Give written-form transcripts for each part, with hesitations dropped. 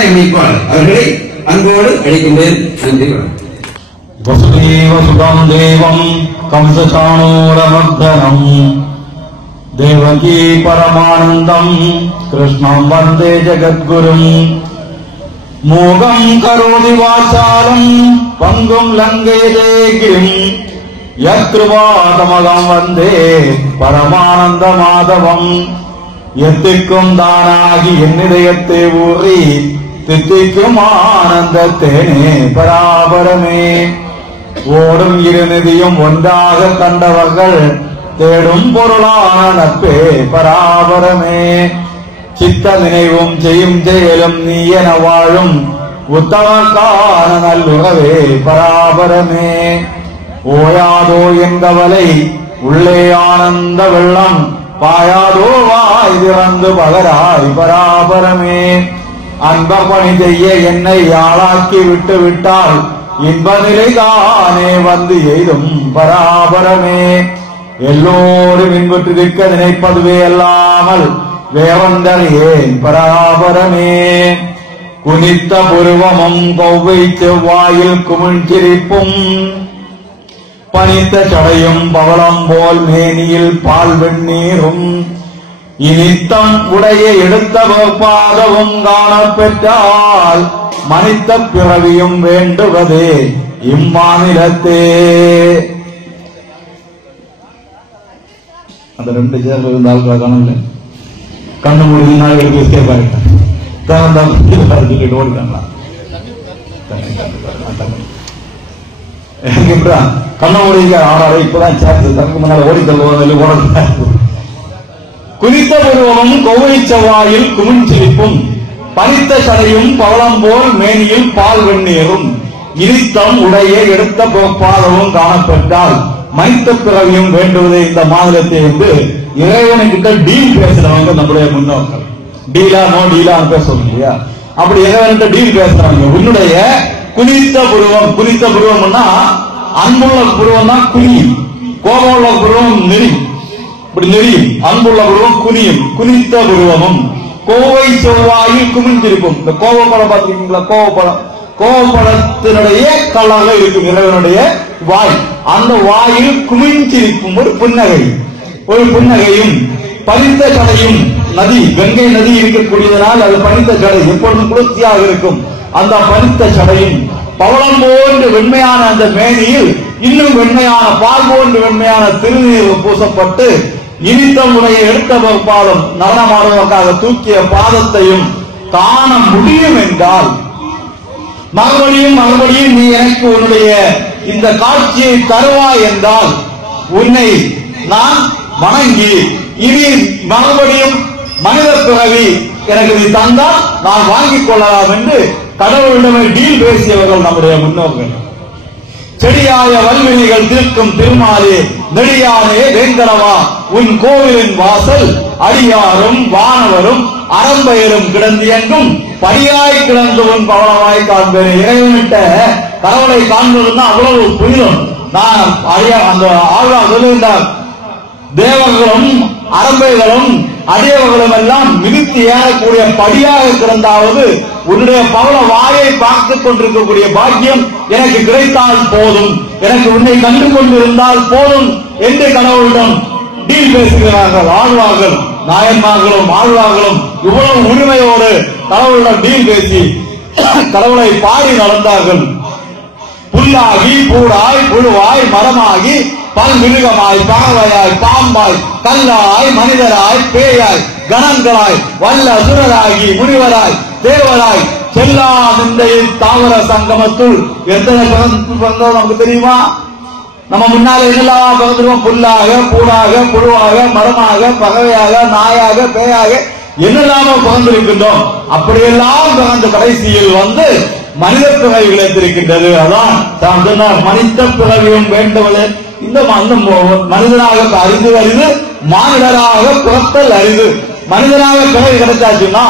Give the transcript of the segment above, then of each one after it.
அவர்களை அன்போடு அழைக்கின்றேன். நன்றி. வசுதேவ சுதம் தேவம் கம்சசாணூரமர்தனம் தேவகி பரமானந்தம் கிருஷ்ணம் வந்தே ஜகத்குரும் மோகம் கரோதி வாசாலம் பங்கும் லங்கயதே கிரிம் யத்ருவாதமகம் வந்தே பரமானந்த மாதவம் எத்திக்கும் தானாகி என்னிதயத்தை ஊறி தித்திக்கும் ஆனந்த தேனே பராபரமே ஓடும் இருநிதியும் ஒன்றாக கண்டவர்கள் தேடும் பொருளான நட்பே பராபரமே சித்த நினைவும் செய்யும் செயலும் நீ என வாழும் உத்தமக்கான நல்லுறவே பராபரமே ஓயாதோ என்கவலை உள்ளே ஆனந்த வெள்ளம் பாயாதோ வாய் திறந்து பகராய் பராபரமே அன்ப பணி செய்ய என்னை ஆளாக்கி விட்டு விட்டால் இன்ப நிலை தானே வந்து எய்தும் பராபரமே எல்லோரும் இன்புற்றிருக்க நினைப்பதுவே அல்லாமல் வேவந்தர் ஏன் பராபரமே குனித்த புருவமும் கொவ்வை செவ்வாயில் குமிழ்ச்சிரிப்பும் பனித்த சடையும் பவளம் போல் மேனியில் பால் வெந்நீரும் இனித்தம் உடைய எடுத்த பாதவும் காணப்பெற்றால் மனித பிறவியும் வேண்டுவதே இம்மாநிலத்தே. அந்த ரெண்டு சேர்ந்து இருந்தால் காணல கண்ணு மூடினாலும் ஓடிட்டாங்களா கண்ண ஓடிக்க ஆறாறு இப்பதான் சேர்த்து தனக்கு முன்னால் ஓடி தள்ளுவோம். குனித்த பருவமும் கொவ்வை செவ்வாயில் குமிழ்ச்சிரிப்பும் பனித்த சடையும் பவளம் போல் மேனியில் பால் வெந்நீரும் இனித்தம் உடைய எடுத்த பாதமும் காணப்பட்டால் மனித பிறவியும் வேண்டுவதே இந்த மாநிலத்தை என்று இறைவனுக்கிட்ட டீல் பேசுறவங்க நம்முடைய முன்னோர்கள். டீலா நோ டீலான்னு பேசுவோம் இல்லையா? அப்படி இறைவன்கிட்ட டீல் பேசுறவங்க உன்னுடைய குனித்த புருவம். குனித்த புருவம்னா அன்புள்ள புருவம் தான் குனியும், கோபம் உள்ள புருவம் நெறியும். இப்படி நெறியும் அன்புள்ள புருவம் குனியும். குனித்த புருவமும் கோவை செவ்வாயில் குமிழ்ந்திருக்கும். இந்த கோவப்படம் பார்த்துருக்கீங்களா? கோவப்படத்தினுடைய கலர்ல இருக்கும் இறைவனுடைய வாய். அந்த வாயில் குமிழ்ச்சிருக்கும் ஒரு புன்னகையும் பனித்த சடையும். நதி கங்கை நதி இருக்கக்கூடியதனால் அது பனித்த சடை எப்பொழுதும் குளிர்ச்சியாக இருக்கும். அந்த பனித்த சடையும் பவளம் போன்று வெண்மையான அந்த மேனியில் இன்னும் வெண்மையான பால் போன்று வெண்மையான திருநீர் பூசப்பட்டு இனித்தமுடைய எடுத்த பாதம் நடனமாடுவதற்காக தூக்கிய பாதத்தையும் காண முடியும் என்றால் மறுபடியும் நீ எனக்கு உன்னுடைய இந்த காட்சியை தருவாய் என்றால் உன்னை நான் வணங்கி இனி மறுபடியும் மனித பிறவி எனக்கு நீ தந்தால் நான் வாங்கிக் கொள்ளலாம் என்று கடவுளிடமே டீல் பேசியவர்கள் நம்முடைய முன்னோர்கள். செடியாய வல்வினைகள் தீர்க்கும் திருமாலே நெடியானே வேங்கடவா உன் கோவிலின் வாசல் அடியாரும் வானவரும் அறம்பெயரும் கிடந்து எங்கும் படியாய் கிடந்து உன் பவளமாய் காண்பேன். இறைவனிட்ட கடவுளை காண்பதுன்னா அவ்வளவு புனிதம். நான் அந்த ஆழ்வா சொல்லுகின்றார், தேவர்களும் அரம்பைகளும் அடியவர்களும் எல்லாம் மிதித்து ஏறக்கூடிய படியாக கிடந்தாவது உன்னுடைய பவள வாயை பார்த்துக் கொண்டிருக்கக்கூடிய பாக்கியம் எனக்கு கிடைத்தால் போதும், எனக்கு உன்னை கண்டு கொண்டிருந்தால் போதும் என்று கடவுளிடம் டீல் பேசுகிறார்கள். ஆழ்வார்கள், நாயன்மார்களும் ஆழ்வார்களும் இவ்வளவு உரிமையோடு கடவுளிடம் டீல் பேசி கடவுளை பாடி நடந்தார்கள். புல்லாகி பூடாய் புழுவாய் மரமாகி பல்மிருகமாய் பறவையாய் பாம்பாய் கல்லாய் மனிதராய் பேயாய் கணங்களாய் வல்ல அசுரராகி முனிவராய் தேவராய் செல்லா நிந்தையில் தாவர சங்கமத்துள் எத்தனை பிறந்தோம் நமக்கு தெரியுமா? நம்ம முன்னால என்னெல்லாம் பிறந்திருக்கோம்? புல்லாக பூடாக புழுவாக மரமாக பறவையாக நாயாக பேயாக என்னெல்லாமோ பிறந்திருக்கின்றோம். அப்படியெல்லாம் பிறந்த கடைசியில் வந்து மனித பிறவி கிடைத்திருக்கின்றது. அதான் மனித பிறவியும் வேண்டுவது. இந்த மனிதனாக அறிந்து மானிடராக பிறத்தல் அறிந்து மனிதனாக பிறவி கிடைச்சாச்சுன்னா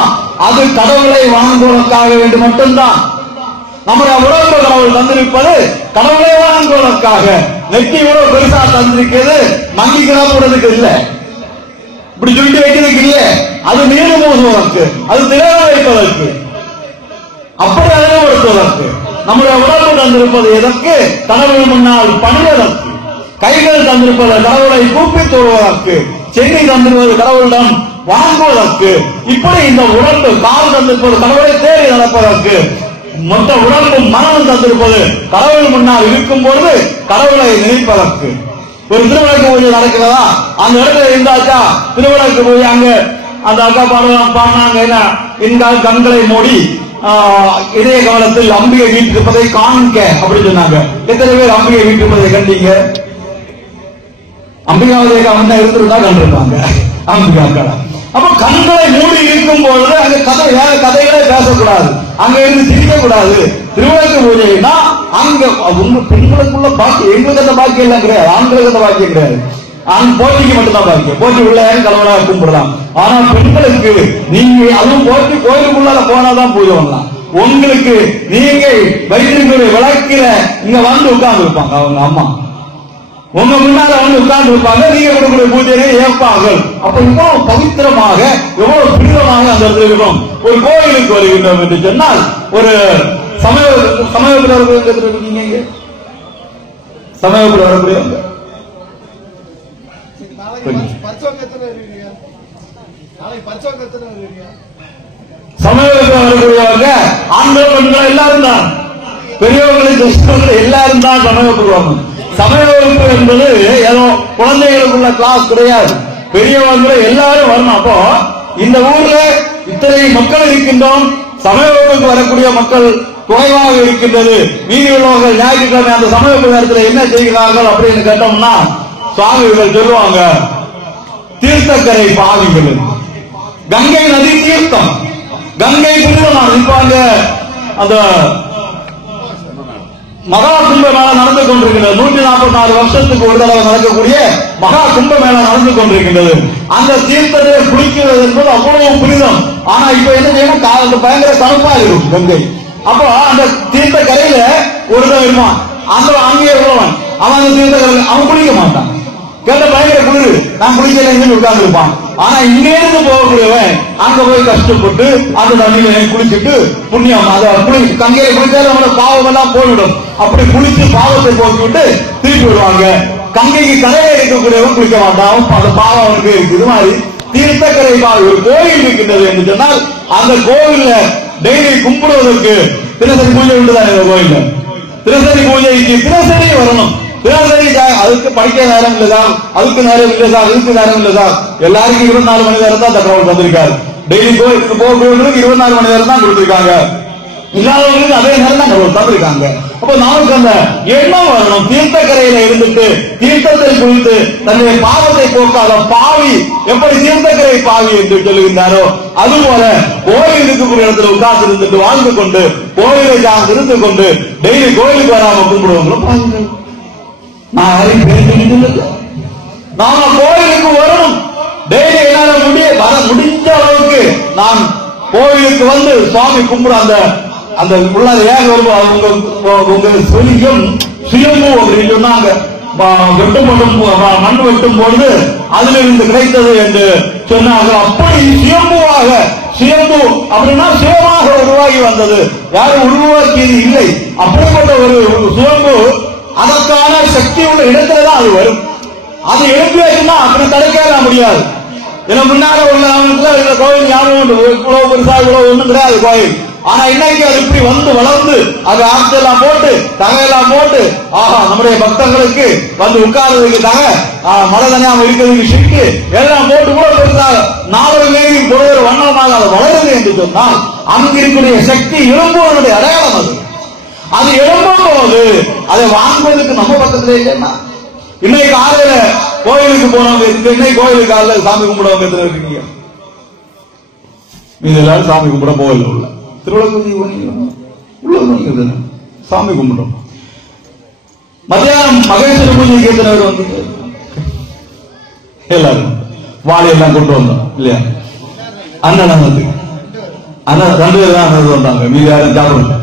அது கடவுளை வணங்குவதற்காக வேண்டி மட்டும்தான். நம்முடைய உறவு கடவுள் தந்திருப்பது கடவுளை வணங்குவதற்காக. நெற்றி உறவு பெருசா தந்திருக்கிறது மங்கி கிளம்புறதுக்கு இல்ல, இப்படி சொல்லிட்டு வைக்கிறதுக்கு இல்ல, அது நீர் பூசுவதற்கு, அது திரவ வைப்பதற்கு. அப்படி அறிவுறுத்துவதற்கு. நம்முடைய உடம்பு தந்திருப்பது எதற்கு? கடவுள் முன்னால் பணிவதற்கு. கைகள் தந்திருப்பது கடவுளை கூப்பி தோறுவதற்கு. சென்னி தந்திருப்பது கடவுளிடம் வாங்குவதற்கு. இப்படி இந்த உடம்பு கால் தந்திருப்பது கடவுளை தேடி நடப்பதற்கு. மொத்த உடம்பும் மனமும் தந்திருப்பது கடவுள் முன்னால் இருக்கும் பொழுது கடவுளை நினைப்பதற்கு. ஒரு திருவிளக்கு பூஜை நடக்கிறதா, அந்த இடத்துல இருந்தாச்சா திருவிளக்கு பூஜை அங்க அந்த அக்கா பாடினாங்க என்ன, இந்த கண்களை மூடி இதய காலத்தில் அம்பிகை வீட்டிருப்பதை காண்க அப்படி சொன்னாங்க. எத்தனை பேர் அம்பிகை வீட்டிருப்பதை கண்டீங்க? அம்பிகாவதே கவனம் இருந்திருந்தா கண்டிருப்பாங்க அம்பிகா. அப்ப கண்களை மூடி இருக்கும் பொழுது அங்க கதை வேற கதைகளே பேசக்கூடாது, அங்க இருந்து சிரிக்க கூடாது. திருவிளக்கு பூஜைனா அங்க உங்க பெண்களுக்குள்ள பாக்கி, எங்களுக்கு அந்த பாக்கியம் எல்லாம் கிடையாது, ஆண்களுக்கு அந்த பாக்கியம் கிடையாது. போட்டிக்கு மட்டும்தான் பாக்கியம், போட்டி உள்ள கலவராக கும்பிடலாம். ஆனா பெண்களுக்கு நீங்க அதுவும் போட்டி கோயிலுக்குள்ள போனாதான் பூஜை பண்ணலாம். உங்களுக்கு நீங்க வைத்திருக்கிற விளக்கில இங்க வந்து உட்கார்ந்து இருப்பாங்க அவங்க அம்மா, உங்க முன்னால வந்து உட்கார்ந்து இருப்பாங்க, நீங்க கொடுக்கிற பூஜையை ஏற்பார்கள். அப்ப இவ்வளவு பவித்திரமாக எவ்வளவு புனிதமாக அந்த இடத்துல இருக்கும். ஒரு கோயிலுக்கு வருகின்றோம் என்று சொன்னால் ஒரு சமயத்தில் இருக்கீங்க, சமயத்தில் வரக்கூடியவங்க சமயத்தில் வரக்கூடியவங்க ஆண்கள் பெண்கள் எல்லாரும் தான், பெரியவர்களுக்கு எல்லாரும் தான் சமயத்தில் வரணும். சமய வகுப்பு என்பது ஏதோ குழந்தைகளுக்குள்ள கிளாஸ் கிடையாது, பெரியவங்க எல்லாரும் வரணும். அப்போ இந்த ஊர்ல இத்தனை மக்கள் இருக்கின்றோம், சமய வகுப்புக்கு வரக்கூடிய மக்கள் குறைவாக இருக்கின்றது. மீதி உள்ளவர்கள் ஞாயிற்றுக்கிழமை அந்த சமய வகுப்பு நேரத்தில் என்ன செய்கிறார்கள் அப்படின்னு கேட்டோம்னா சுவாமிகள் சொல்லுவாங்க, தீர்த்தக்கரை பாவிகள், கங்கை நதி தீர்த்தம், கங்கை புனிதமான. இப்ப அந்த மகா கும்ப மேளா நடந்து கொண்டிருக்கின்றது. 144 வருஷத்துக்கு ஒரு தடவை நடக்கக்கூடிய மகா கும்ப மேளா நடந்து கொண்டிருக்கின்றது. அந்த தீர்த்தத்தை குளிக்கிறது என்பது அவ்வளவு புனிதம். ஆனா இப்ப என்ன செய்யணும், பயங்கர தடுப்பா இருக்கும் கங்கை. அப்போ அந்த தீர்த்த கரையில ஒருத்தன் இருப்பான், அந்த அங்கேயே உள்ளவன், அவன் அந்த தீர்த்த கரையில அவன் குளிக்க மாட்டான். கேட்ட பயங்கர குளிர், நான் குளிக்கல உட்கார்ந்து இருப்பான். ஆனா இங்க இருந்து போகக்கூடியவன் அங்க போய் கஷ்டப்பட்டு அந்த தண்ணியில குளிச்சுட்டு புண்ணியம் அதை கங்கையை குளிச்சாலும் அவங்களோட பாவம் எல்லாம் போய்விடும். அப்படி குளிச்சு பாவத்தை போக்கிவிட்டு திருப்பி விடுவாங்க. கங்கைக்கு கரையில இருக்கக்கூடியவன் குளிக்க மாட்டான், அந்த பாவம் அவனுக்கு இருக்கு. இது மாதிரி தீர்த்தக்கரை ஒரு கோயில் இருக்கின்றது என்று சொன்னால் அந்த கோவில்ல டெய்லி கும்பிடுவதற்கு தினசரி பூஜை உண்டுதான். இந்த கோயில்ல தினசரி பூஜைக்கு தினசரி வரணும். அதுக்கு படிக்க நேரம் இல்லதா, அதுக்கு நேரம் இல்லதா, அதுக்கு நேரம் இல்லதா, எல்லாருக்கும் 24 மணி நேரம் தான் தகவல் தந்திருக்காரு. டெய்லி போகிறவங்களுக்கு 24 மணி நேரம் தான் கொடுத்திருக்காங்க, இல்லாதவங்களுக்கு அதே நேரம் தான் தந்திருக்காங்க. அப்ப நமக்கு அந்த எண்ணம் வரணும், தீர்த்தக்கரையில இருந்துட்டு தீர்த்தத்தை குறித்து தன்னுடைய பாவத்தை போக்காத பாவி எப்படி தீர்த்தக்கரை பாவி என்று சொல்லுகின்றாரோ அதுபோல கோயில் இருக்கக்கூடிய இடத்துல உட்கார்ந்து இருந்துட்டு வாழ்ந்து கொண்டு கோயிலை சார்ந்து இருந்து கொண்டு டெய்லி கோயிலுக்கு வராம கும்பிடுவாங்களும் பாருங்கள். நான் நாம கோயிலுக்கு வரணும், டெய்லி என்னால வர முடிஞ்ச அளவுக்கு நான் கோயிலுக்கு வந்து சுவாமி கும்பிட அந்த உள்ள ஏக வரும்போது உங்க சொல்லியும் சுயம்பு அப்படின்னு சொன்னாங்க. மண் வெட்டும் பொழுது அதிலிருந்து கிடைத்தது என்று சொன்னார்கள். அப்படி சுயம்பு அப்படின்னா சுயமாக உருவாகி வந்தது, யாரும் உருவாக்கியது இல்லை. அப்படிப்பட்ட ஒரு சுயம்பு அதற்கான சக்தி உள்ள இடத்துலதான் அது வரும். அது எடுத்து வைக்கணும்னா அப்படி தடுக்க முடியாது. ஏன்னா முன்னாடி உள்ள கோயில் ஞாபகம் இவ்வளவு பெருசா இவ்வளவு ஒண்ணும் கிடையாது கோயில். ஆனா இன்னைக்கு அது இப்படி வந்து வளர்ந்து அது ஆற்றெல்லாம் போட்டு தகையெல்லாம் போட்டு ஆஹா நம்முடைய பக்தர்களுக்கு வந்து உட்கார்றதுக்கு தகை மழை தனியாம இருக்கிறதுக்கு சிட்டு எல்லாம் போட்டு கூட பெருசாக 4 மேலும் பொழுது வண்ணமாக அது வளருது என்று சொன்னால் அங்கு இருக்கக்கூடிய சக்தி எழும்புவதனுடைய அடையாளம். அது எழும்பும் போது அதை வாங்குவதற்கு நம்ம பக்கத்துல இல்லைன்னா இன்னைக்கு காலையில கோயிலுக்கு போனவங்க இன்னைக்கு கோயிலுக்கு காலையில் சாமி கும்பிடுவாங்க எத்தனை இருக்கீங்க? மீது எல்லாரும் சாமி கும்பிட கோயில் உள்ள திருவிழா சாமி கும்பிடும். மத்தியானம் மகேஸ்வர பூஜைக்கு எத்தனை பேர் வந்து எல்லாரும் வாழையெல்லாம் கொண்டு வந்தோம் இல்லையா? அண்ணன் வந்து அண்ணன் 2 பேர் தான் வந்தாங்க, மீது யாரும் சாப்பிடுங்க.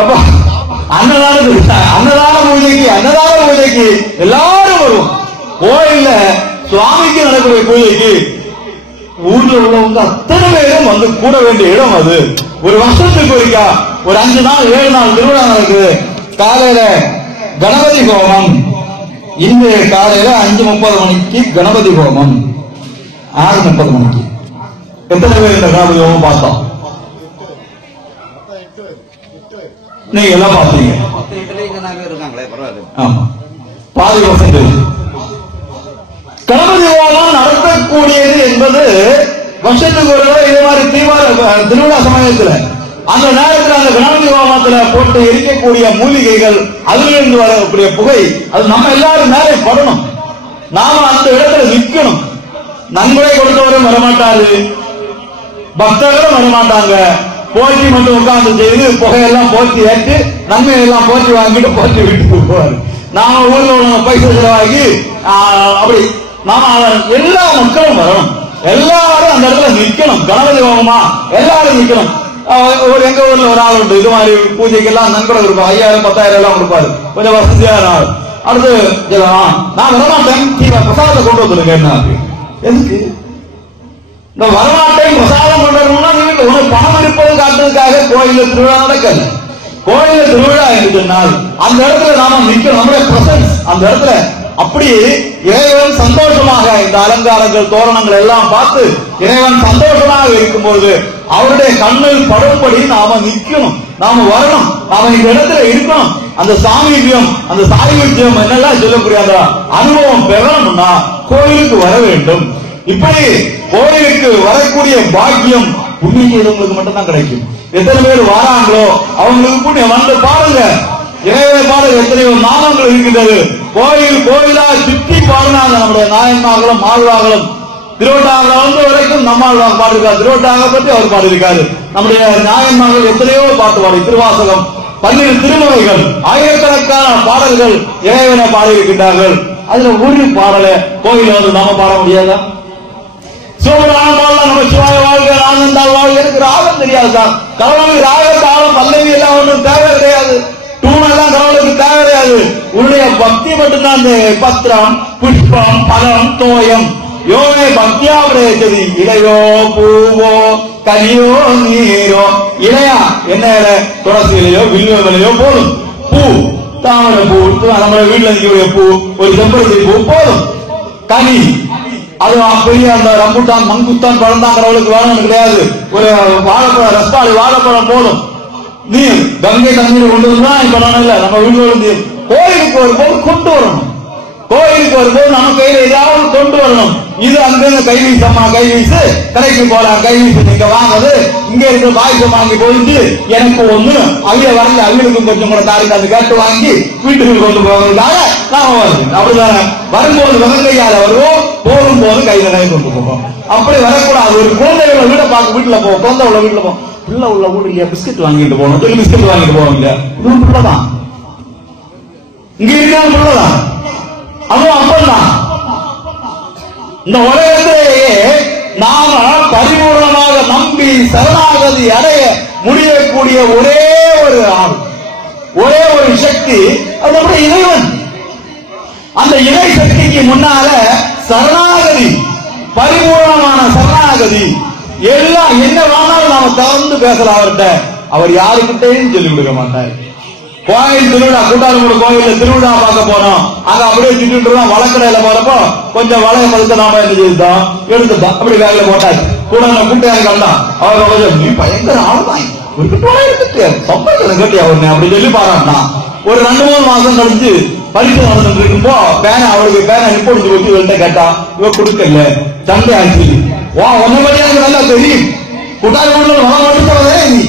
அப்ப அன்னதான பூஜைக்கு எல்லாரும் வருவோம். கோயில்ல சுவாமிக்கு நடக்கிற பூஜைக்கு ஊர்ல உள்ளவங்க அத்தனை பேரும் வந்து கூட வேண்டிய இடம் அது. ஒரு வருஷத்துக்கு ஒருக்கா ஒரு 5 நாள் 7 நாள் திருவிழா நடக்குது. காலையில கணபதி ஹோமம், இன்று காலையில 5:30 மணிக்கு கணபதி ஹோமம், 6:30 மணிக்கு. எத்தனை பேர் இந்த கணபதி ஹோமம் பார்த்தோம்? நீங்க எல்லாம் பார்த்தீங்க. பாதி வசதி. கணபதி ஹோமம் நடத்தக்கூடியது என்பது வருஷத்துக்கு ஒரு தடவை இதே மாதிரி திருவிழா சமயத்தில் அந்த நேரத்தில் அந்த கணபதி ஹோமத்துல போட்டு எரிக்கக்கூடிய மூலிகைகள், அதிலிருந்து வரக்கூடிய புகை, அது நம்ம எல்லாரும் மேலே படணும். நாம அந்த இடத்துல நிற்கணும். நன்கொடை கொடுத்தவரும் வரமாட்டாரு, பக்தர்களும் வரமாட்டாங்க. போற்றி மட்டும் உட்கார்ந்து செய்து புகையெல்லாம் போற்றி ஏற்று நன்மையெல்லாம் போற்றி வாங்கிட்டு போற்றி விட்டு போவாரு. நாம ஊர்ல உள்ள பைசா செலவாகி அப்படி நாம எல்லா மக்களும் வரணும். எல்லாரும் அந்த இடத்துல நிக்கணும். கணபதி ஹோமமா எல்லாரும் நிக்கணும். எங்க ஊர்ல ஒரு ஆள் உண்டு, இது மாதிரி பூஜைக்கு எல்லாம் நன்கொடை கொடுப்போம். 5000 10,000 எல்லாம் கொடுப்பாரு. கொஞ்சம் வசதியான ஆள். அடுத்து நான் வரமாட்டேன், பிரசாதத்தை கொண்டு வந்துருங்க. என்ன எதுக்கு இந்த வரமாட்டேன் பிரசாதம் கொண்டு நீங்க ஒரு பணம் இருப்பது காட்டுறதுக்காக கோயில திருவிழா நடக்கல. கோயில திருவிழா என்று சொன்னால் அந்த இடத்துல நாம நிக்கணும். நம்முடைய பிரசன்ஸ் அந்த இடத்துல அப்படி இறைவன் சந்தோஷமாக இந்த அலங்காரங்கள் தோரணங்கள் எல்லாம் பார்த்து இறைவன் சந்தோஷமாக இருக்கும்போது அவருடைய கண்ணில் படும்படி நாம நிக்கணும், நாம வரணும், நாம இந்த இடத்துல இருக்கணும். அந்த சாமீபியம் அந்த சாயுஜ்யம் என்னெல்லாம் சொல்லக்கூடிய அந்த அனுபவம் பெறணும்னா கோயிலுக்கு வர வேண்டும். இப்படி கோயிலுக்கு வரக்கூடிய பாக்கியம் புண்ணியம் செய்தவங்களுக்கு மட்டும்தான் கிடைக்கும். எத்தனை பேர் வராங்களோ அவங்களுக்கு புண்ணியம் வந்து பாருங்க. இறைவனை பாருங்க, எத்தனையோ நாமங்கள் இருக்கின்றது. கோயில் கோயிலா சுற்றி பாடினாங்க நம்முடைய நாயன்மார்களும் மாழ்வார்களும். திருவட்டாக வரைக்கும் நம்மாழ்வாங்க பாடிருக்காரு, திருவட்டாக பற்றி அவர் பாடியிருக்காரு. நம்முடைய நாயன்மார்கள் எத்தனையோ பாட்டு பாடி, திருவாசகம் 12 திருமுறைகள், ஆயிரக்கணக்கான பாடல்கள் இறைவனை பாடியிருக்கின்றார்கள். அதுல ஒரு பாடலை கோயில வந்து நாம பாட முடியாதா? நம்ம சிவாய வாழ்க ஆனந்தால் வாழ்க எனக்கு ராகம் தெரியாது சார். கடவுளுக்கு ராக தாளம் பல்லவி எல்லாம் ஒன்றும் தேவை கிடையாது. தூணெல்லாம் கடவுளுக்கு தேவை கிடையாது. உன்னுடைய பக்தி மட்டும்தான். அந்த பத்திரம் புஷ்பம் பலம் தோயம் யோகை பக்தியா பிரேச்சதி. இலையோ பூவோ கனியோ நீரோ, இலையா என்ன இலை? துளசி இலையோ வில்வ இலையோ போதும். பூ தாமரை பூ, நம்ம வீட்டுல இருக்கக்கூடிய பூ, ஒரு செம்பருத்தி பூ போதும். கனி அது பெரிய அந்த ரம்புட்டான் மங்குத்தான் பழம் தான் கடவுளுக்கு வேணும்னு கிடையாது. ஒரு வாழைப்பழம் ரஸ்தாளி வாழைப்பழம் போதும். நீ கங்கை தண்ணீர் கொண்டு தான் இப்ப நான் இல்ல நம்ம வீடு கோயிலுக்கு வரும்போது கொண்டு வரணும். கோயிலுக்கு வரும்போது நம்ம கையில ஏதாவது கொண்டு வரணும். இது அங்கிருந்து கைவீசம்மா கைவீசு கடைக்கு போலாம், கைவீசு நீங்க வாங்குது இங்க இருந்து பாய்ச்சம் வாங்கி போயிட்டு எனக்கு ஒண்ணு அவிய வரல அவங்களுக்கும் கொஞ்சம் கூட தாரிக்கு அது கேட்டு வாங்கி வீட்டுக்கு கொண்டு போவதற்காக நாம வருது. அப்படிதானே வரும்போது வெங்கையால வருவோம், போகும்போது கையில கை கொண்டு போவோம். அப்படி வரக்கூடாது. ஒரு குழந்தைகளை வீட பார்க்க வீட்டுல போவோம், குழந்தை உள்ள வீட்டுல போவோம், பிள்ளை உள்ள வீடு இல்லையா பிஸ்கட் வாங்கிட்டு போகணும், சொல்லி பிஸ்கட் வாங்கிட்டு போவோம். இல்ல இதுவும் பிள்ளைதான், இங்க இருக்காது பிள்ளைதான், அதுவும் அப்பந்தான். இந்த உலகத்திலேயே நாம பரிபூர்ணமாக நம்பி சரணாகதி அடைய முடியக்கூடிய ஒரே ஒரு ஆள், ஒரே ஒரு சக்தி, அது நம்முடைய இறைவன். அந்த இறை சக்திக்கு முன்னால சரணாகதி, பரிபூர்ணமான சரணாகதி, எல்லாம் என்ன வேணாலும் நாம தவறு பேசலாம் அவர்கிட்ட. அவர் யாருக்கிட்டையும் சொல்லி கொடுக்க மாட்டார். கோயில் திருவிழா, கூட்டாளி கோயில திருவிழா பார்க்க போனோம். அங்க அப்படியே சுட்டு வழக்கடையில போறப்போ கொஞ்சம் வளைய மதித்த நாம என்ன செய்தோம், எடுத்துட்டோம், அப்படி வேலையில போட்டாச்சு. கூட கூட்டையாக கண்டான், அவர் கொஞ்சம் நீ பயங்கர ஆளுதான் கேட்டியா ஒண்ணு அப்படி சொல்லி பாராட்டினா. ஒரு 2-3 மாசம் கழிச்சு பரிசு நடந்துட்டு இருக்கும்போ பேனை அவருக்கு பேனை நிப்படிச்சு வச்சு இவர்கிட்ட கேட்டா இவ கொடுக்கல, சண்டை ஆச்சு. ஒன்ன படி எனக்கு நல்லா தெரியும், கூட்டாளி வீட்டுல நீ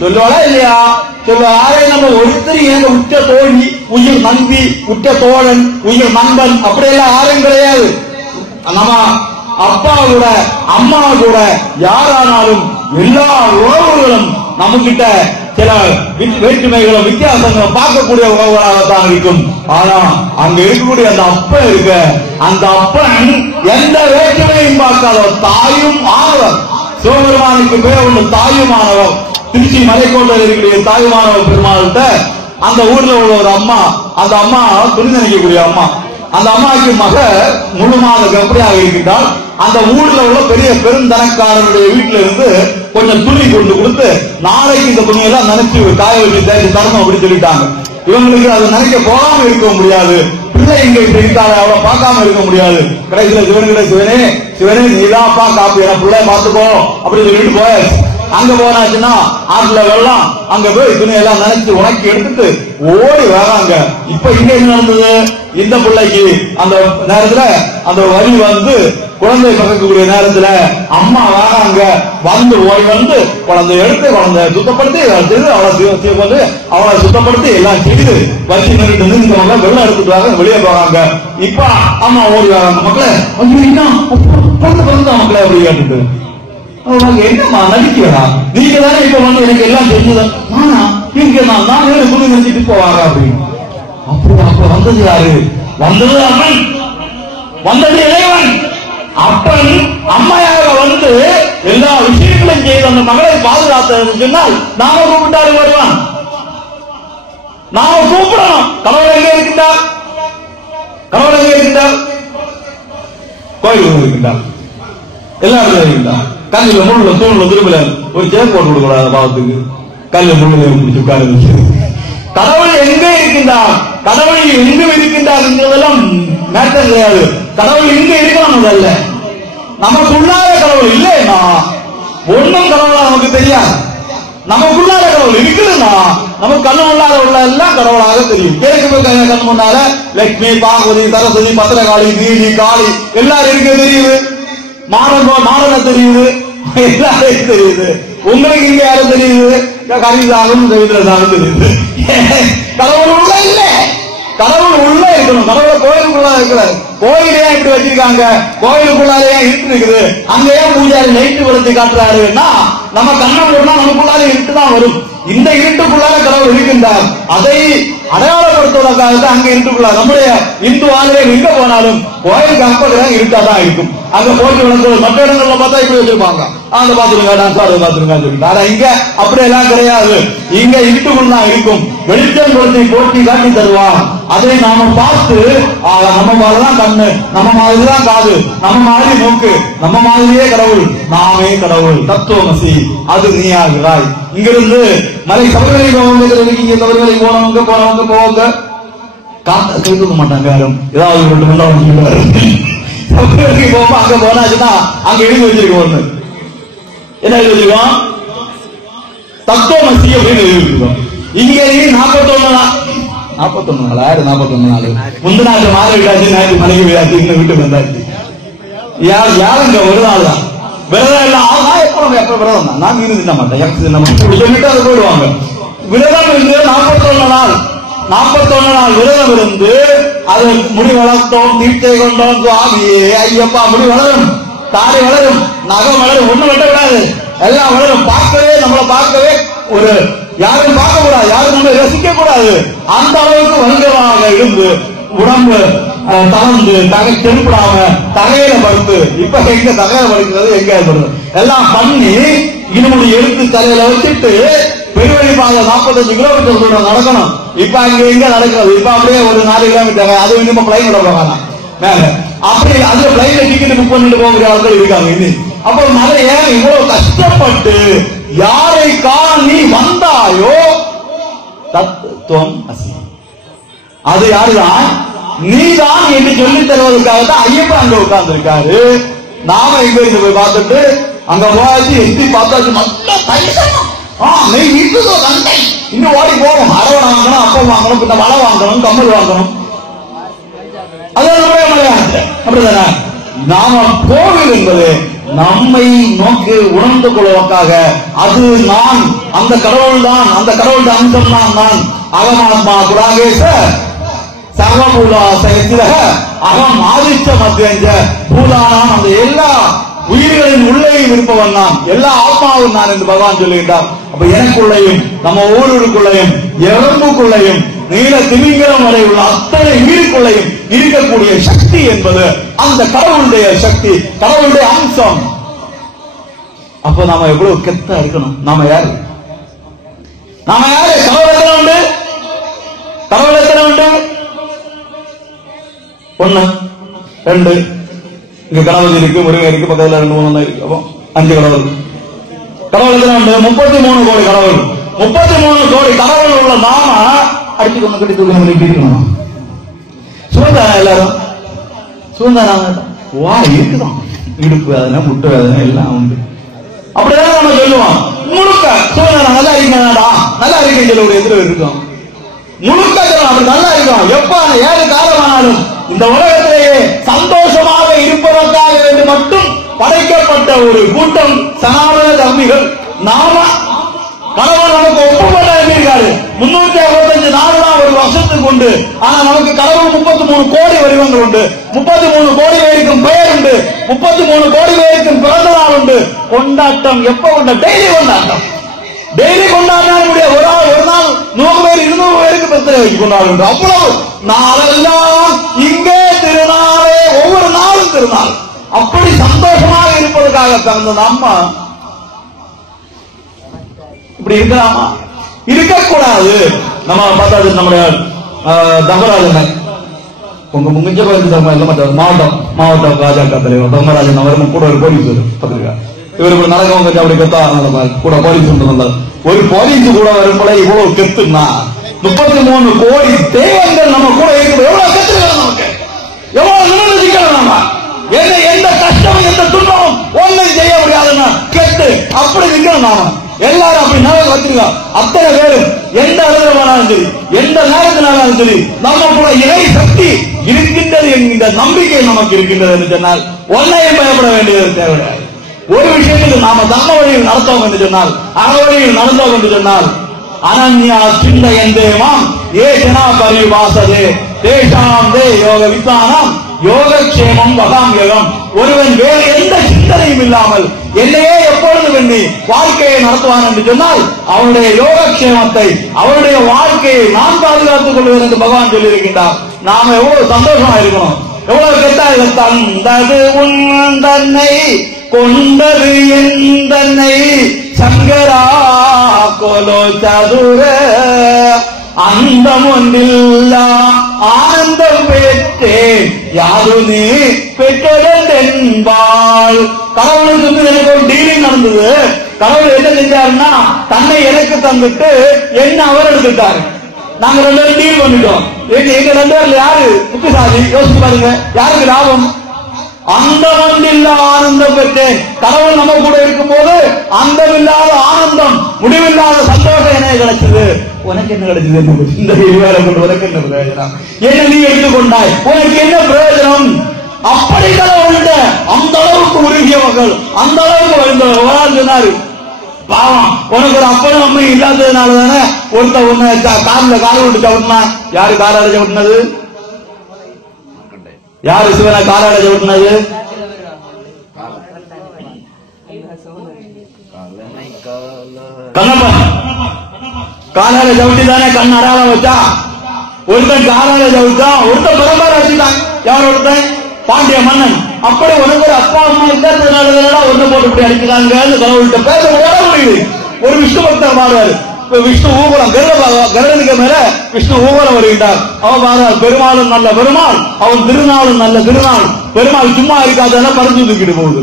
சொல்லுவாளா இல்லையா? சொல்லுவா. யாரே நம்ம ஒருத்தர் எங்க உற்ற தோழி, உயிர் நம்பி, உற்ற தோழன், உயிர் நண்பன் அப்படியெல்லாம் யாரும் கிடையாது. நம்ம அப்பா கூட அம்மா கூட யாரானாலும் எல்லா உறவுகளும் நம்ம கிட்ட சில வேற்றுமைகளும் வித்தியாசங்களும் பார்க்கக்கூடிய உறவுகளாகத்தான் இருக்கும். ஆனா அங்க இருக்கக்கூடிய அந்த அப்பன் இருக்க, அந்த அப்பன் எந்த வேற்றுமையும் பார்க்காத தாயும் ஆனவர். சிவபெருமானுக்கு பேர் ஒன்று தாயுமானவர். திருச்சி மலைக்கோட்டையில் இருக்கக்கூடிய தாயுமானவர் பெருமாள்கிட்ட அந்த ஊர்ல உள்ள ஒரு அம்மா, அந்த அம்மா துணி நினைக்கக்கூடிய அம்மா, அந்த அம்மாவுக்கு மக முழு மாத கர்ப்பிணியாக இருக்கின்றால் அந்த ஊர்ல உள்ள பெரிய பெருந்தனக்காரருடைய வீட்டுல இருந்து கொஞ்சம் துணி கொண்டு கொடுத்து நாளைக்கு இந்த துணியெல்லாம் நினைச்சு காய வச்சு தேடி தரணும் அப்படின்னு சொல்லிட்டாங்க. இவங்களுக்கு அதை நினைக்க போகாம இருக்க முடியாது. பிள்ளை இங்க இப்படி இருக்காரு, அவளை பார்க்காம இருக்க முடியாது. கடைசியில சிவன்கிட்ட சிவனே நீதான்ப்பா காப்பி என பிள்ளைய பார்த்துக்கோ அப்படின்னு சொல்லிட்டு போயாச்சு. அங்க போனாச்சுன்னா ஆற்றுல வெள்ளம், அங்க போய் துணி எல்லாம் நினைச்சு உனக்கு எடுத்துட்டு ஓடி வராங்க. இப்ப இங்க என்ன நடந்தது? இந்த பிள்ளைக்கு அந்த நேரத்துல அந்த வலி வந்து குழந்தை பக்கக்கூடிய நேரத்துல அம்மா வராங்க. வந்து ஓடி வந்து குழந்தை எடுத்து குழந்தைய சுத்தப்படுத்தி அவளை சுத்தப்படுத்தி எல்லாம் செய்து வச்சு நின்றுட்டு நின்றுவங்க வெள்ளம் எடுத்துட்டு வராங்க, வெளியே போறாங்க. இப்ப அம்மா ஓடி வராங்க. மக்களே பிறந்த மக்களே அப்படி கேட்டுட்டு என்னமா நடிக்கிறா, நீங்க தானே இப்ப வந்து எனக்கு எல்லாம் தெரிஞ்சது, நானா இங்க நான் புது நினைச்சிட்டு போவாங்க அப்படின்னு. அப்ப வந்தது யாரு? வந்தது அம்மன், வந்தது இறைவன். அப்பன் அம்மையாக வந்து எல்லா விஷயங்களும் செய்து அந்த மகளை பாதுகாத்தது சொன்னால் நாம கூப்பிட்டாரு வருவான். நாம கூப்பிடணும். கடவுள் எங்க இருக்கின்றார்? கடவுள் எங்க இருக்கின்றார்? கோயில் இருக்கின்றார், எல்லாரும் இருக்கின்றார். கல்லுல முள்ள தூண்ல திரும்பல ஒரு சேர் போட்டு கொடுக்கூடாது பாவத்துக்கு. கல்லு முள்ள பிடிச்சு உட்கார்ந்து கடவுள் எங்கே இருக்கின்றார், கடவுள் எங்கு இருக்கின்றார் என்பதெல்லாம் மேட்டர் கிடையாது. கடவுள் எங்க இருக்கணும் முதல்ல. நமக்குள்ளார கடவுள் இல்லைன்னா ஒன்றும் கடவுளா நமக்கு தெரியாது. நமக்குள்ளார கடவுள் இருக்குதுன்னா நமக்கு கண்ணு உள்ளார உள்ள எல்லாம் கடவுளாக தெரியும். கேட்க கண்ணு முன்னால லட்சுமி, பார்வதி, சரஸ்வதி, பத்திரகாளி, நீலி, காளி எல்லாரும் இருக்க தெரியுது. மாடன தெரியுது, எல்லாரையும் தெரியுது. உங்களுக்கு இங்க யாரும் தெரியுது? கரிதாகும் ரவீந்திரதாகும் தெரியுது. கடவுள் உள்ள இல்ல, கடவுள் உள்ள இருக்கணும். கடவுளை கோயிலுக்குள்ள இருக்கிறார். கோயிலே இப்படி வச்சிருக்காங்க, கோயிலுக்குள்ளாலே இருட்டு இருக்குது. அங்கேயே பூஜாரி லைட்டு வளர்த்து காட்டுறாருன்னா நம்ம கண்ணம் போனா நமக்குள்ளாலே இருட்டு தான் வரும். இந்த இருட்டுக்குள்ளார கடவுள் இருக்கின்றார். அதை அடையாளப்படுத்துவதற்காக அங்க இருட்டுக்குள்ளார். நம்முடைய இந்து ஆலயம் எங்க போனாலும் கோயிலுக்கு அப்பதான் இருட்டாதான் இருக்கும். அங்க போட்டு வளர்ந்து மற்ற இடங்கள்ல பார்த்தா இப்படி வச்சிருப்பாங்க, அந்த பாத்துருங்க டான்ஸ் பாத்துருங்க சொல்லிட்டு. ஆனா இங்க அப்படியெல்லாம் கிடையாது. இங்க இருட்டுக்குள் தான் இருக்கும். வெளிச்சம் கொடுத்து போட்டி காட்டி தருவான். அதை நாம பார்த்து நம்ம மாதிரிதான் கண்ணு, நம்ம மாதிரிதான் காது, நம்ம மாதிரி மூக்கு, நம்ம மாதிரியே கடவுள், நாமே கடவுள், தத்துவமசி, அது நீ ஆகிறாய். இங்கிருந்து மலை சபரிமலை போவங்க, இங்க சபரிமலை போனவங்க போவாங்க காத்த கேட்க மாட்டாங்க யாரும். ஏதாவது சபரிமலைக்கு போவோம். அங்க போனாச்சுன்னா அங்க எழுதி வச்சிருக்கோம். ஒண்ணு என்ன எழுதி வச்சிருக்கோம்? தத்துவமசி அப்படின்னு எழுதி வச்சிருக்கோம். இங்க 41 நாள் 41 நாள் முந்தின நாள் மாலை விடாச்சு, ஞாயிற்று மலைக்கு விடாச்சு, இங்க வீட்டுக்கு வந்தாச்சு. யாருங்க ஒரு நாள் தான் விரதம் எல்லாம். எப்ப விரதம் தான், நான் மீன் தின்ன மாட்டேன் சொல்லிட்டு அதை போயிடுவாங்க. விரதம் இருந்து 41 நாள் விரதம் இருந்து அது முடி வளர்த்தோம், தீட்சை கொண்டோம், சுவாமியே ஐயப்பா முடி வளரும், தாடி வளரும், நகம் வளரும், ஒண்ணு வெட்ட விடாது, எல்லாம் வளரும். நம்மளை பார்க்கவே ஒரு யாரும் பார்க்க கூடாது, யாரும் நம்ம ரசிக்க கூடாது. அந்த அளவுக்கு வலுவாக இருந்து உடம்பு தளர்ந்து தெருப்படாம தகையில படுத்து, இப்ப எங்க தகையில படுக்கிறது, எங்க படுது எல்லாம் பண்ணி இருமுடி எடுத்து தலையில வச்சுட்டு பெருவழி பாதை 45 கிலோமீட்டர் தூரம் நடக்கணும். இப்ப அங்க எங்க நடக்கிறது? இப்ப அப்படியே ஒரு 4 கிலோமீட்டர், அது இன்னும் பிளைன் போகாங்க மேல. அப்படி அதுல பிளைன்ல டிக்கெட் புக் பண்ணிட்டு போகிற ஆட்கள் இருக்காங்க. இது அப்ப மலை ஏன் இவ்வளவு கஷ்டப்பட்டு யாரை நீ வந்தாயோ தத்துவம் அசி, அது யாருதான்? நீதான் என்று சொல்லி தருவதற்காகத்தான் ஐயப்பா அங்க உட்கார்ந்து இருக்காரு. நாம எங்க இருந்து போய் பார்த்துட்டு அங்க போயாச்சு, எட்டி பார்த்தாச்சு, நெய் வீட்டுதோ நன்மை இன்னும் ஓடி போவோம். அரவணை வாங்கணும், அப்பம் வாங்கணும், பின்ன வலை வாங்கணும், கம்மல் வாங்கணும். அதான் மலையாள அப்படிதானே. நாம கோவில் என்பது நம்மை நோக்கி உணர்ந்து கொள்வதற்காக. அது நான், அந்த கடவுள் தான், அந்த கடவுள் அம்சம் தான் நான். அகமாத்மா குராகேச சர்வபூதா சகத்தில அகம் ஆதிச்ச மத்தியஞ்ச பூதானாம். அந்த எல்லா உயிர்களின் உள்ளே இருப்பவன் நான், எல்லா ஆத்மாவும் நான் என்று பகவான் சொல்லுகின்றார். அப்ப எனக்குள்ளையும் நம்ம ஊருக்குள்ளையும் எறும்புக்குள்ளையும் நீல திமிங்கலம் வரை உள்ள அத்தனை உயிருக்குள்ளையும் இருக்கக்கூடிய சக்தி என்பது அந்த கடவுளுடைய சக்தி, கடவுளுடைய அம்சம். அப்ப நாம எவ்வளவு கெத்தா இருக்கணும். நாம யாரு? கடவுள் எத்தனை உண்டு? கடவுள் எத்தனை உண்டு? 1 2 இங்க கணவதி இருக்கு, முருகன் இருக்கு, பக்கத்துல 2 3 இருக்கு. அப்போ 5 கடவுள். கடவுள் எத்தனை உண்டு? 33 கோடி கடவுள். 33 கோடி கடவுள் உள்ள நாம அடிச்சு கொண்டு கட்டி தூக்கணும். சுதந்திரம் எல்லாரும் சுதந்திரம் வா இருக்குதான். இடுப்பு வேதனை, முட்டு வேதனை எல்லாம் உண்டு. அப்படிதான் நம்ம சொல்லுவோம். முழுக்க சுதந்திரம் நல்லா இருக்கா, நல்லா இருக்கேன்னு சொல்ல ஒரு எதிர்ப்பு இருக்கும். முழுக்க அப்படி நல்லா இருக்கும். எப்ப ஏழு காலமானாலும் இந்த உலகத்திலேயே சந்தோஷமாக இருப்பதற்காக வேண்டி மட்டும் படைக்கப்பட்ட ஒரு கூட்டம் சனாதன தர்மிகள். நாம கடவுள் நமக்கு ஒப்புக்கொண்டு அனுப்பியிருக்காரு. 365 நாள் தான் ஒரு வருஷத்துக்கு உண்டு. ஆனா நமக்கு கடவுள் 33 கோடி வடிவங்கள் உண்டு. 33 கோடி பேருக்கும் பெயர் உண்டு. 33 கோடி பேருக்கும் பிறந்த நாள் உண்டு. கொண்டாட்டம் எப்ப உண்டு? டெய்லி கொண்டாட்டம். டெய்லி கொண்டாடினாலும் முடியாது. ஒரு நாள் 100 பேர் 200 பேருக்கு பிரச்சனை வச்சு கொண்டாடு. அவ்வளவு நாளெல்லாம் இங்கே திருநாளே, ஒவ்வொரு நாளும் திருநாள். அப்படி சந்தோஷமாக இருப்பதற்காக பிறந்த நம்ம இப்படி இருக்கலாமா? இருக்கக்கூடாது. நம்ம பார்த்தா நம்முடைய தர்மராஜன் உங்க முங்கிச்ச மாவட்ட பாஜக தலைவர் தர்மராஜன் அவரும் கூட ஒரு போலீஸ் பத்திரிக்கா. இவருக்கு நடக்கவும் கொஞ்சம் அப்படி கெத்தா கூட போலீஸ் ஒரு போலீஸ் கூட வரும்போல இவ்வளவு கெத்துனா 33 கோடி தெய்வங்கள் நம்ம கூட இருக்குது. எவ்வளவு கெத்துக்கலாம், நமக்கு எவ்வளவு நிர்ணயிக்கலாம். நம்ம எந்த கஷ்டம் எந்த துன்பமும் ஒன்றும் செய்ய முடியாதுன்னா கெத்து அப்படி நிற்கணும். நாம எல்லாரும் அப்படி நேரம் வச்சிருக்கா. அத்தனை பேரும் எந்த அளவிலானாலும் சரி, எந்த நேரத்தினாலும் சரி, நம்ம கூட இறை சக்தி இருக்கின்றது என்கின்ற நம்பிக்கை நமக்கு இருக்கின்றது என்று சொன்னால் ஒன்னையும் பயப்பட வேண்டியது தேவையில்லை. ஒரு விஷயத்துக்கு நாம தர்ம வழியில் நடத்தோம் என்று சொன்னால், அறவழியில் நடந்தோம் என்று சொன்னால், அனன்யா சிந்தையந்தேமாம் ஏ ஜனா பரிவாசதே தேஷாம் தே யோக வித்வானாம் யோகக்ஷேமம் வகாம் யோகம். ஒருவன் வேறு எந்த சிந்தனையும் இல்லாமல் என்னையே எப்பொழுது எண்ணி வாழ்க்கையை நடத்துவான் என்று சொன்னால் அவனுடைய யோகக்ஷேமத்தை, அவனுடைய வாழ்க்கையை நான் பாதுகாத்துக் கொள்வேன் என்று பகவான் சொல்லியிருக்கின்றார். நாம எவ்வளவு சந்தோஷமா இருக்கணும், எவ்வளவு கெட்டா தந்தது உன் தன்னை கொண்டது என் தன்னை சங்கரா கோலோ சதுர அந்தம் ஒன்றில்லா ஆனந்தம் பெற்றேன் யாரு நீ பெற்றதென்பாள். கடவுளுக்கு வந்து எனக்கு ஒரு டீலிங் நடந்தது. கடவுள் என்ன செஞ்சாருன்னா தன்னை எனக்கு தந்துட்டு என்ன அவர் எடுத்துட்டாரு. நாங்க 2 பேரும் டீல் பண்ணிட்டோம். எங்க 2 பேர்ல யாரு புத்திசாலி யோசிச்சு பாருங்க, யாருக்கு லாபம்? அந்தமில்லா ஆனந்தம் பெற்றேன். கடவுள் நம்ம கூட இருக்கும் போது அந்தமில்லாத ஆனந்தம், முடிவில்லாத சந்தோஷம் எனக்கு கிடைச்சது. உனக்கு என்ன கிடைச்சது? இந்த உனக்கு என்ன பிரயோஜனம்? என்ன நீ எடுத்துக்கொண்டாய், உனக்கு என்ன பிரயோஜனம்? அப்படி கடவுள் அந்த அளவுக்கு உருகியவர்கள், அந்த அளவுக்கு வருந்தவர் சொன்னாரு. பாவம், உனக்கு ஒரு அப்பனும் அம்மையும் இல்லாததுனால தானே ஒருத்த ஒண்ணு கார்ல கார் விட்டு விட்டுனா. யாரு கார் அடைஞ்ச விட்டுனது? யாரு சிவனை கார் அடைஞ்ச விட்டுனது? கண்ணப்பன் காலால ஜவுட்டி தானே கண் அடையாளம் வச்சா. ஒருத்தன் காலால ஜவுட்டான், ஒருத்தன் பரம்பரை வச்சுட்டான். யார் ஒருத்தன்? பாண்டிய மன்னன். அப்படி உனக்கு ஒரு அப்பா அம்மா இல்லாததுனால ஒண்ணு போட்டு இப்படி அடிக்கிறாங்க. கடவுள்கிட்ட பேச முடியுது. ஒரு விஷ்ணு பக்தர் பாடுவாரு. விஷ்ணு ஊர்வலம் கருடனுக்கு மேல விஷ்ணு ஊர்வலம் வருகின்றார். அவன் பாடுறார், பெருமாளும் நல்ல பெருமாள், அவன் திருநாளும் நல்ல திருநாள். பெருமாள் சும்மா இருக்காதான பறந்து தூக்கிட்டு போகுது.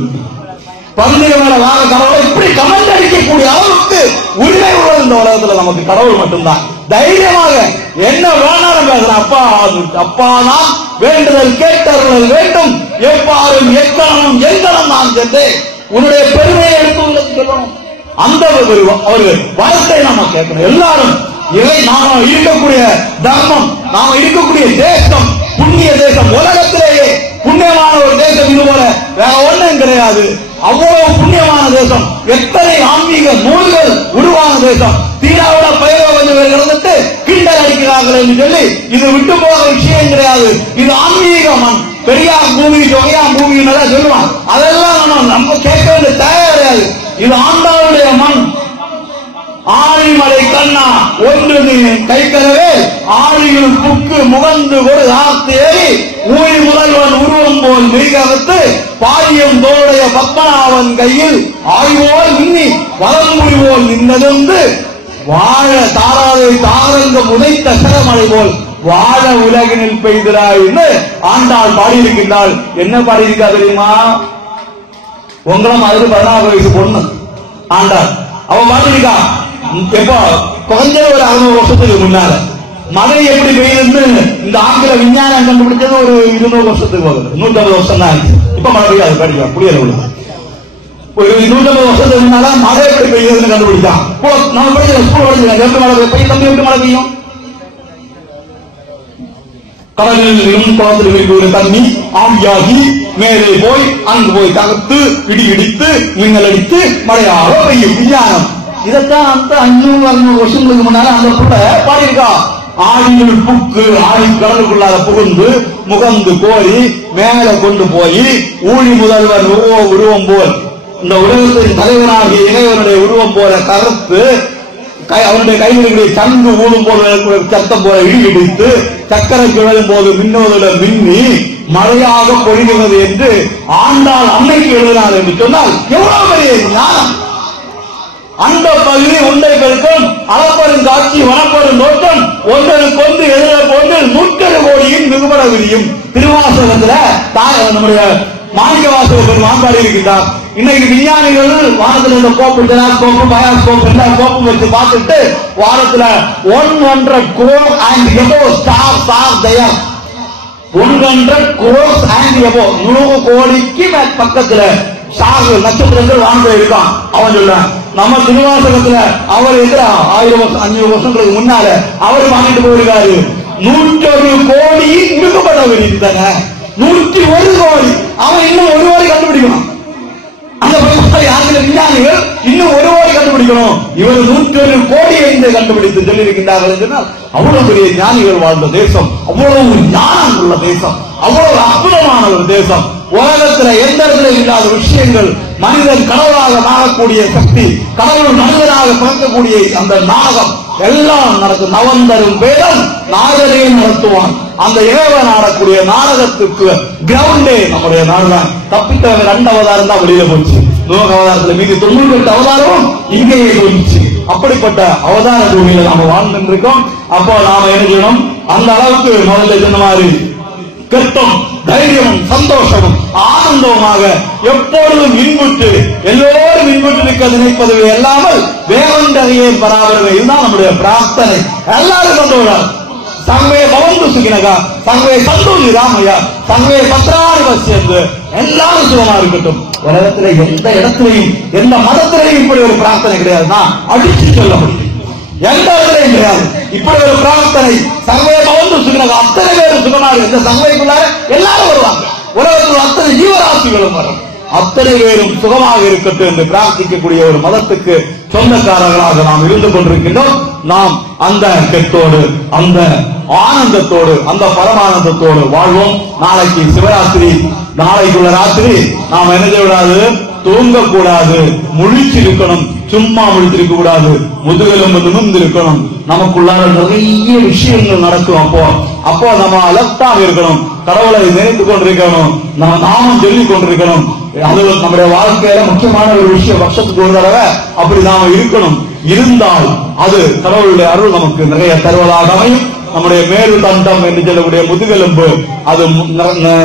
பந்திர மேல வாழ கடவுளை இப்படி கமெண்ட் அடிக்கக்கூடிய அளவுக்கு உரிமை உள்ளது இந்த உலகத்துல நமக்கு கடவுள் மட்டும்தான். தைரியமாக என்ன வேணாலும் பேசுறேன். அப்பா தான் வேண்டுதல் கேட்டவர்கள் வேண்டும், எவ்வாறும் எக்கணமும் எங்கனம் நான் சென்று உன்னுடைய பெருமையை எடுத்து சொல்லணும். அந்த ஒரு வார்த்தை நாம கேட்கணும். எல்லாரும் இவை நாம இருக்கக்கூடிய தர்மம், நாம இருக்கக்கூடிய தேசம் புண்ணிய தேசம். உலகத்திலேயே புண்ணியமான ஒரு தேசம் இது போல வேற ஒன்றும் கிடையாது. அவ்வளவு புண்ணியமான தேசம், எத்தனை ஆன்மீக நூல்கள் உருவான தேசம். தீராவிட பயிரை கொஞ்சம் இருந்துட்டு கிண்டல் அடிக்கிறார்கள் என்று சொல்லி இது விட்டு போகிற விஷயம் கிடையாது. இது ஆன்மீக மண். பெரியார் பூமி, தொகையாம் பூமி சொல்லுவான். அதெல்லாம் நம்ம கேட்க வேண்டிய தேவை கிடையாது. இது ஆண்டாளுடைய மண். ஆழிமலை கண்ணா ஒன்று நீ கைக்கரவே ஆழியில் புக்கு முகந்து ஒரு ஆத்து ஏறி ஊழி முதல்வன் உருவம் போல் மிகவத்து பாடியம் தோடைய பத்மநாபன் கையில் ஆய்வோல் இன்னி வளம்புரி போல் நின்னது வாழ தாராதை தாரங்க உதைத்த சிறமலை போல் வாழ உலகினில் பெய்திராய்னு ஆண்டாள் பாடியிருக்கின்றாள். என்ன பாடியிருக்கா தெரியுமா? உங்களை மாதிரி 16 வயசு பொண்ணு ஆண்டாள். அவ பாடியிருக்கா எப்போ குறைஞ்ச ஒரு 600 வருஷத்துக்கு முன்னால மழை எப்படி பெய்யுதுன்னு இந்த ஆங்கில விஞ்ஞானம் கண்டுபிடிச்சது ஒரு 200 வருஷத்துக்கு வருது. 150 வருஷம் தான் ஆச்சு. இப்ப மழை பெய்யாது, படிக்கலாம் புரியல. ஒரு 150 வருஷத்துக்கு முன்னால மழை எப்படி பெய்யுதுன்னு கண்டுபிடிச்சான். நம்ம படிக்கிற ஸ்கூல் படிச்சிருக்கோம். எப்படி மழை பெய்யும்? தம்பி எப்படி மழை பெய்யும்? கடலிலும் குளத்தில் இருக்கிற தண்ணி ஆவியாகி மேலே போய் அங்கு போய் தகர்த்து இடி இடித்து மின்னல் அடித்து மழையாக பெய்யும் விஞ்ஞானம். இதைத்தான் அந்த 500 வருஷங்களுக்கு முன்னால அந்த புள்ள பாடியிருக்கா. ஆழியில் புக்கு ஆழி கடலுக்குள்ளார புகுந்து முகந்து கோரி மேல கொண்டு போய் ஊழி முதல்வர் உருவம் போல் இந்த உலகத்தின் தலைவனாகிய இளைவனுடைய உருவம் போல கருத்து அவனுடைய கைகளுடைய சங்கு ஊடும் போல சத்தம் போல இடி இடித்து சக்கரை கிழலும் போது மின்னுவதுடன் மின்னி மழையாக பொழிகிறது என்று ஆண்டாள் அன்னைக்கு எழுதினார் என்று சொன்னால் எவ்வளவு பெரிய ஞானம்! அந்த பகுதி ஒன்றை பெருக்கும் அளப்பெரும் காட்சி வனப்பெரும் நோக்கம் ஒன்றனுக்கொன்று எதிர போன்று 100 கோடியின் மிகுபட விரியும். திருவாசகத்துல நம்முடைய மாணிக்க வாசகர் பெருமான் பாடி இருக்கின்றார். இன்னைக்கு விஞ்ஞானிகள் வாரத்தில் இந்த கோப்பு டெலாஸ்கோப்பு பயாஸ்கோப் எல்லா கோப்பும் வச்சு பார்த்துட்டு வாரத்துல 100 crore and above stars are there. 100 crores and above 100 கோடிக்கு பக்கத்துல ஸ்டார்கள் நட்சத்திரங்கள் வானத்துல இருக்கான். அவன் சொல்றான் நம்ம திருவாசகத்துல அவர் எதிர 500 வருஷங்களுக்கு முன்னால அவர் வாங்கிட்டு போயிருக்காரு 101 கோடி மிகுபட விரிந்தன. 101 கோடி. அவன் இன்னும் 1 கோடி கண்டுபிடிக்கணும். அந்த ஆங்கில விஞ்ஞானிகள் இன்னும் 1 கோடி கண்டுபிடிக்கணும். இவர் 101 கோடியை கண்டுபிடித்து சொல்லியிருக்கின்றார்கள் என்றால் அவ்வளவு பெரிய ஞானிகள் வாழ்ந்த தேசம், அவ்வளவு ஞானம் உள்ள தேசம், அவ்வளவு அற்புதமான ஒரு தேசம். உலகத்துல எந்த இடத்துல இல்லாத விஷயங்கள், மனிதன் கடவுளாக மாறக்கூடிய சக்தி, கடவுள் மனிதனாக பிறக்கக்கூடிய அந்த நாகம் எல்லாம் நடக்கும். நவந்தரும் வேதம் நாகரையும் நடத்துவான். அந்த இறைவன் ஆடக்கூடிய நாடகத்துக்கு கிரவுண்டே நம்முடைய நாடுதான். தப்பித்தவங்க 2 அவதாரம் தான் வெளியில போச்சு. நோக அவதாரத்துல மீது 98 அவதாரமும் இங்கேயே போயிடுச்சு. அப்படிப்பட்ட அவதார பூமியில நாம வாழ்ந்து இருக்கோம். அப்போ நாம என்ன செய்யணும்? அந்த அளவுக்கு முதல்ல சொன்ன மாதிரி கெட்டும் தைரியமும் சந்தோஷமும் ஆனந்தமாக எப்பொழுதும் இன்புற்று எல்லோரும் இன்புற்று இருக்க நினைப்பதுவே அல்லாமல் வேறொன்றையே பராபரவே. இதுதான் நம்முடைய பிரார்த்தனை. எல்லாரும் சந்தோஷம். சங்கவே பவந்து சுகினகா, சங்கவே சந்தோஷி ராமையா, சங்கவே பத்ராணி பசியந்து எல்லாரும் சுகமா இருக்கட்டும். உலகத்துல எந்த இடத்திலையும் எந்த மதத்திலையும் இப்படி ஒரு பிரார்த்தனை கிடையாதுன்னா அடிச்சு சொல்ல முடியும். எந்த இடத்துலையும் கிடையாது இப்படி ஒரு பிரார்த்தனை. சங்கவே பவந்து சுகினகா, அத்தனை பேரும் சுகமா இருக்கு. இந்த சங்கவைக்குள்ளார எல்லாரும் வருவாங்க. உலகத்தில் அத்தனை ஜீவராசிகளும் வரும். அத்தனை பேரும் சுகமாக இருக்கட்டும் என்று பிரார்த்திக்கக்கூடிய ஒரு மதத்துக்கு சொந்தக்காரர்களாக நாம் இருந்து கொண்டிருக்கின்றோம். நாம் அந்த கெட்டோடு அந்த ஆனந்தத்தோடு அந்த பரமானந்தத்தோடு வாழ்வோம். நாளைக்கு சிவராத்திரி, நாளைக்குள்ள ராத்திரி நாம் என்ன செய்யக்கூடாது? தூங்கக்கூடாது, முழிச்சிருக்கணும். சும்மா முழிச்சிருக்க கூடாது, முதுகெலும்பு நிமிர்ந்து இருக்கணும். நமக்குள்ளார நிறைய விஷயங்கள் நடக்கும். அப்போ நம்ம அலர்ட்டாக இருக்கணும். கடவுளை நினைத்துக் கொண்டிருக்கணும். நம்ம நாமும் சொல்லிக் கொண்டிருக்கணும். அது நம்முடைய வாழ்க்கையில முக்கியமான ஒரு விஷயம். வருஷத்துக்கு ஒரு தடவை அப்படி நாம இருக்கணும். இருந்தால் அது கடவுளுடைய அருள் நமக்கு நிறைய தருவதாக அமையும். நம்முடைய மேரு தண்டம் என்று சொல்லக்கூடிய முதுகெலும்பு அது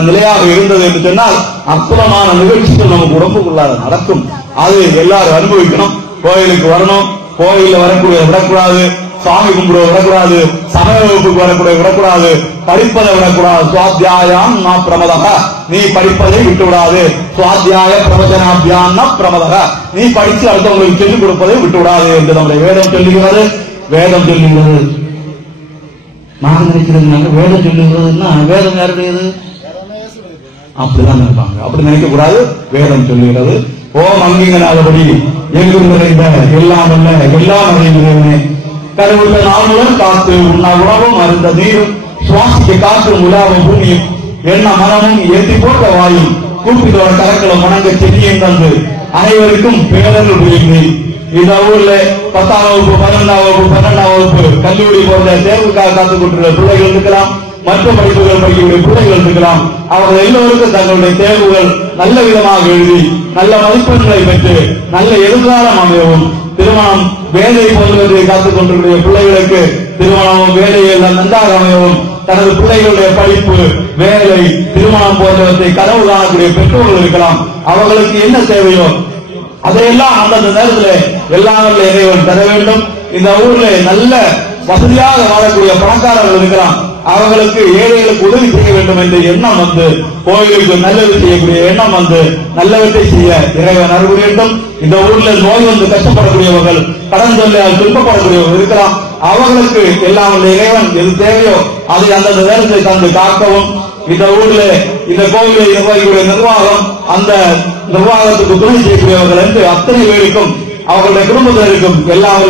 நிலையாக இருந்தது என்று சொன்னால் அற்புதமான நிகழ்ச்சிகள் நமக்கு உடம்புக்குள்ளார நடக்கும். அது எல்லாரும் அனுபவிக்கணும். கோயிலுக்கு வரணும். கோயில வரக்கூடிய விடக்கூடாது, சாமி கும்பிட விடக்கூடாது, சமய வகுப்புக்கு வரக்கூடிய விடக்கூடாது, படிப்பதை விடக்கூடாது. சுவாத்தியாயம் நா பிரமதக, நீ படிப்பதை விட்டு விடாது. சுவாத்தியாய பிரவச்சனாபியான் பிரமதக, நீ படித்து அடுத்தவங்களுக்கு சொல்லிக் கொடுப்பதை விட்டு விடாது என்று நம்முடைய வேதம் சொல்லுகிறது. வேதம் சொல்லுகிறது. நான் நினைக்கிறது வேதம் சொல்லுகிறதுன்னா வேதம் யாருடையது? அப்படிதான் இருப்பாங்க. அப்படி நினைக்க கூடாது. வேதம் சொல்லுகிறது. ஓம் அங்கீகராதபடி எங்கும் நிறைந்த எல்லாம் அல்ல எல்லாம் அறிந்தவனே, கடவுள நாளுடன் காத்து உண்ணா உணவும் அருந்த நீரும் சுவாசிக்க காற்றும் உலாவும் பூமியும் எண்ண மனமும் ஏற்றி போட்ட வாயும் கூப்பிட்டோட கரக்களும் வணங்க செடியும் தந்து அனைவருக்கும் பேரல் புரிந்து இந்த ஊர்ல 10ஆம் வகுப்பு 11ஆம் வகுப்பு 12ஆம் வகுப்பு கல்லூரி போன்ற தேர்வுக்காக காத்துக் கொண்டிருக்கிற பிள்ளைகள் இருக்கலாம். மற்ற படிப்புகள் படிக்கக்கூடிய பிள்ளைகள் இருக்கலாம். அவர்கள் எல்லோருக்கும் தங்களுடைய தேர்வுகள் நல்ல விதமாக எழுதி நல்ல மதிப்பெண்களை பெற்று நல்ல எதிர்காலம் அமையவும் திருமணம், வேலை போன்றவற்றை காத்துக் கொண்டிருக்கிற பிள்ளைகளுக்கு திருமணமும் வேலையை எல்லாம் நன்றாக அமையவும், தனது பிள்ளைகளுடைய படிப்பு, வேலை, திருமணம் போன்றவற்றை கனவு காணக்கூடிய பெற்றோர்கள் இருக்கலாம். அவர்களுக்கு என்ன தேவையோ அதையெல்லாம் அந்தந்த நேரத்தில் எல்லாம் இறைவன் தர வேண்டும். இந்த ஊர்ல நல்ல வசதியாக வாழக்கூடிய பணக்காரர்கள் இருக்கலாம். அவர்களுக்கு ஏழைகளுக்கு உதவி செய்ய வேண்டும் என்ற எண்ணம் வந்து, கோயிலுக்கு நல்லது செய்யக்கூடிய எண்ணம் வந்து, நல்லவற்றை செய்ய இறைவன் அருள் வேண்டும். இந்த ஊர்ல நோய் வந்து கஷ்டப்படக்கூடியவர்கள், கடன் தொல்லையால் துன்பப்படக்கூடியவர்கள் இருக்கலாம். அவர்களுக்கு எல்லாம் இறைவன் எது தேவையோ அதை அந்தந்த நேரத்தை தந்து காக்கவும், இந்த ஊர்ல இந்த கோவிலை நிர்வகிக்கூடிய நிர்வாகம், அந்த நிர்வாகத்துக்கு துணை செய்யக்கூடியவர்கள் என்று அத்தனை பேருக்கும் அவர்களுடைய குடும்பத்தினருக்கும் எல்லாம்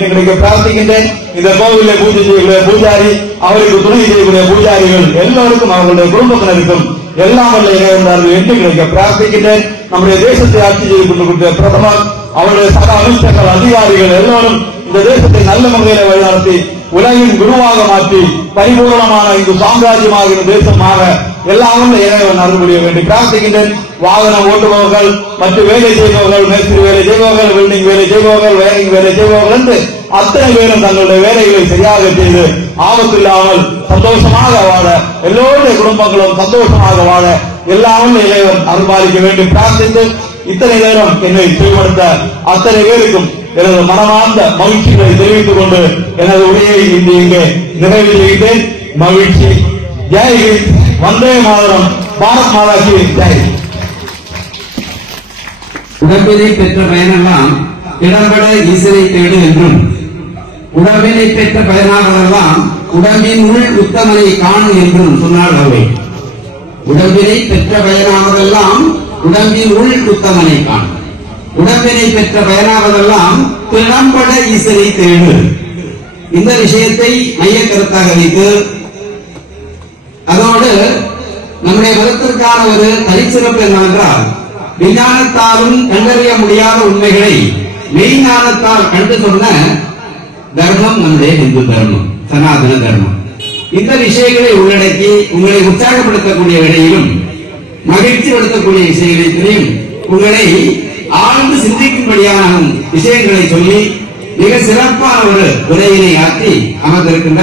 கிடைக்க பிரார்த்திக்கின்றேன். இந்த கோவிலை பூஜை செய்யக்கூடிய பூஜாரி, அவருக்கு துணை செய்யக்கூடிய பூஜாரிகள் எல்லோருக்கும் அவர்களுடைய குடும்பத்தினருக்கும் எல்லாம் இறைவந்தார்கள் என்று கிடைக்க பிரார்த்திக்கின்றேன். நம்முடைய தேசத்தை ஆட்சி செய்து கொண்டிருக்கிற பிரதமர், அவருடைய சக அமைச்சர்கள், அதிகாரிகள் எல்லோரும் இந்த தேசத்தை நல்ல முறையில் வழிநடத்தி உலகின் குருவாக மாற்றி பரிபூர்ணமான இந்து சாம்ராஜ்யமாக தேசமாக எல்லாம் இறைவன் அருள் புரிய வேண்டி பிரார்த்திக்கின்றேன். வாகனம் ஓட்டுபவர்கள், மற்ற வேலை செய்பவர்கள், மேஸ்திரி வேலை செய்பவர்கள், பில்டிங் வேலை செய்பவர்கள், வயரிங் வேலை செய்பவர்கள் என்று அத்தனை பேரும் தங்களுடைய வேலைகளை சரியாக செய்து ஆபத்தில்லாமல் சந்தோஷமாக வாழ, எல்லோருடைய குடும்பங்களும் சந்தோஷமாக வாழ எல்லாம் இறைவன் அருள்பாலிக்க வேண்டி பிரார்த்தித்து, இத்தனை நேரம் என்னை செயல்படுத்த அத்தனை பேருக்கும் எனது மனமார்ந்த மகிழ்ச்சிகளை தெரிவித்துக் கொண்டு எனது உரையை இன்று இங்கே நிறைவு செய்கிறேன். மகிழ்ச்சி. ஜெய் ஹிந்த், வந்தே மாதரம், பாரத் மாதா கி ஜெய். உடம்பினை பெற்ற பயனெல்லாம் இடம்பட ஈசனை தேடு என்றும், உடம்பினை பெற்ற பயனாவதெல்லாம் உடம்பின் உள் உத்தமனை காணும் என்றும் சொன்னார் அவை. உடம்பினை பெற்ற பயனாவதெல்லாம் உடம்பின் உள் உத்தமனை காணும், உடம்பினை பெற்ற பயனாவதெல்லாம் திறம்பட ஈசனை தேடு. இந்த விஷயத்தை மைய கருத்தாக வைத்து, அதோடு நம்முடைய மதத்திற்கான ஒரு தனிச்சிறப்பு என்னவென்றால், விஞ்ஞானத்தாலும் கண்டறிய முடியாத உண்மைகளை மெய்ஞானத்தால் கண்டு சொன்ன தர்மம் நம்முடைய இந்து தர்மம், சனாதன தர்மம். இந்த விஷயங்களை உள்ளடக்கி உங்களை உற்சாகப்படுத்தக்கூடிய வேளையிலும் மகிழ்ச்சிப்படுத்தக்கூடிய விஷயங்களையும் உங்களை ஆழ்ந்து சிந்திக்கும்படியான விஷயங்களை சொல்லி மிக சிறப்பான ஒரு உரையினை ஆற்றி அமர்ந்திருக்கின்ற